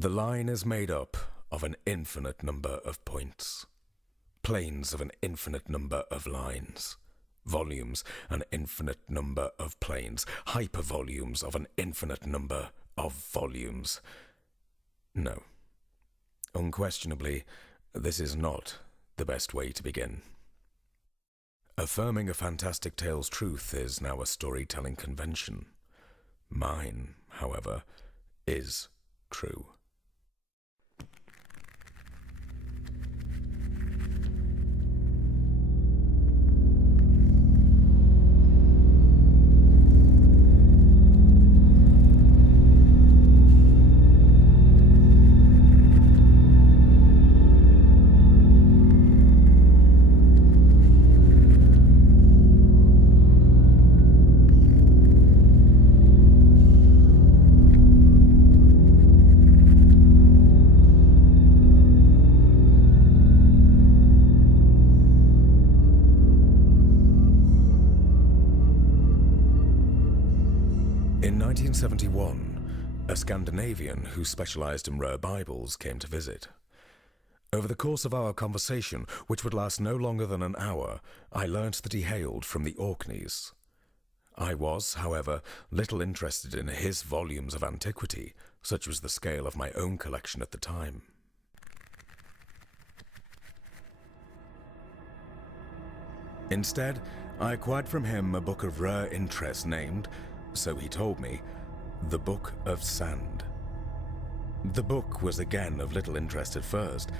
The line is made up of an infinite number of points, planes of an infinite number of lines, volumes an infinite number of planes, hypervolumes of an infinite number of volumes. No. Unquestionably, this is not the best way to begin. Affirming a fantastic tale's truth is now a storytelling convention. Mine, however, is true. In 1971, a Scandinavian who specialized in rare Bibles came to visit. Over the course of our conversation, which would last no longer than an hour, I learnt that he hailed from the Orkneys. I was, however, little interested in his volumes of antiquity, such was the scale of my own collection at the time. Instead, I acquired from him a book of rare interest named, so he told me, The Book of Sand. The book was again of little interest at first,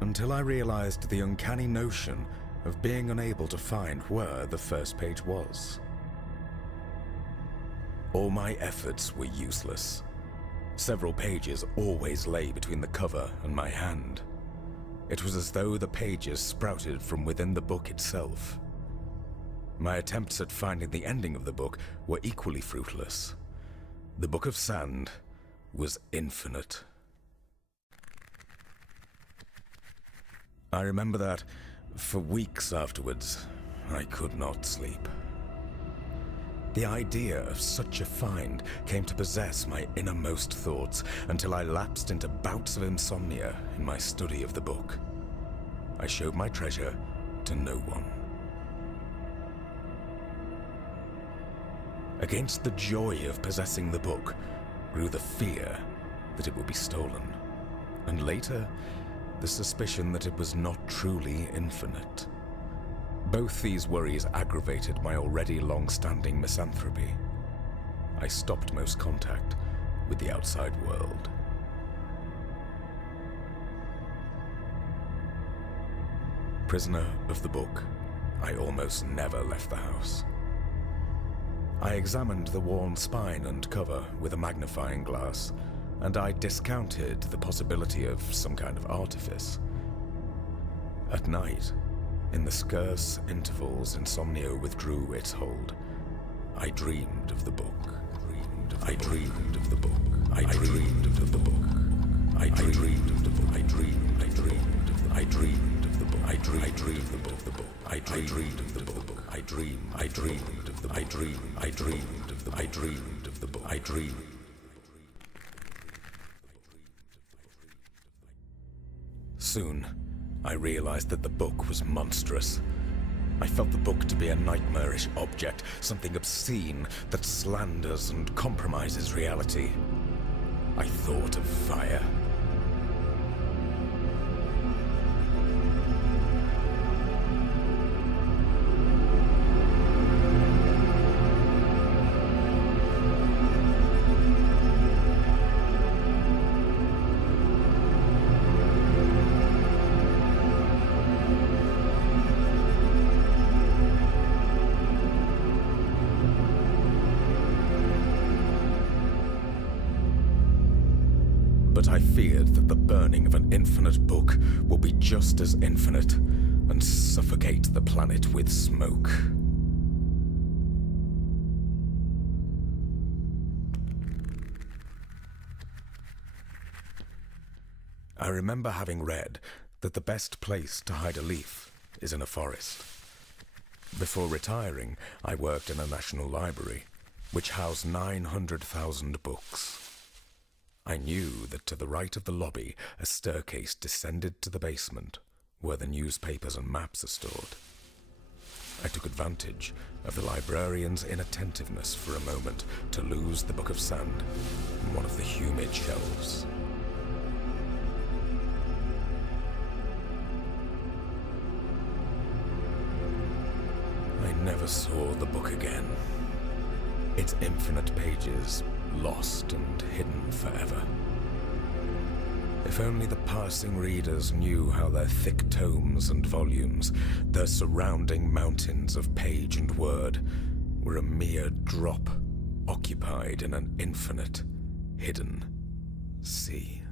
until I realized the uncanny notion of being unable to find where the first page was. All my efforts were useless. Several pages always lay between the cover and my hand. It was as though the pages sprouted from within the book itself. My attempts at finding the ending of the book were equally fruitless. The Book of Sand was infinite. I remember that, for weeks afterwards, I could not sleep. The idea of such a find came to possess my innermost thoughts until I lapsed into bouts of insomnia in my study of the book. I showed my treasure to no one. Against the joy of possessing the book grew the fear that it would be stolen, and later, the suspicion that it was not truly infinite. Both these worries aggravated my already long-standing misanthropy. I stopped most contact with the outside world. Prisoner of the book, I almost never left the house. I examined the worn spine and cover with a magnifying glass, and I discounted the possibility of some kind of artifice. At night, in the scarce intervals insomnia withdrew its hold, I dreamed of the book. I dreamed of the book. I dreamed of the book. I dreamed of the book. I dreamed of the book. I dreamed of the book. I dreamed of the book. I dreamed of the book. I dreamed of the I dreamed of the I dreamed of the book. I dreamed. Soon, I realized that the book was monstrous. I felt the book to be a nightmarish object, something obscene that slanders and compromises reality. I thought of fire. But I feared that the burning of an infinite book will be just as infinite and suffocate the planet with smoke. I remember having read that the best place to hide a leaf is in a forest. Before retiring, I worked in a national library, which housed 900,000 books. I knew that to the right of the lobby, a staircase descended to the basement, where the newspapers and maps are stored. I took advantage of the librarian's inattentiveness for a moment to lose the book of sand in one of the humid shelves. I never saw the book again. Its infinite pages lost and hidden forever. If only the passing readers knew how their thick tomes and volumes, their surrounding mountains of page and word, were a mere drop occupied in an infinite, hidden sea.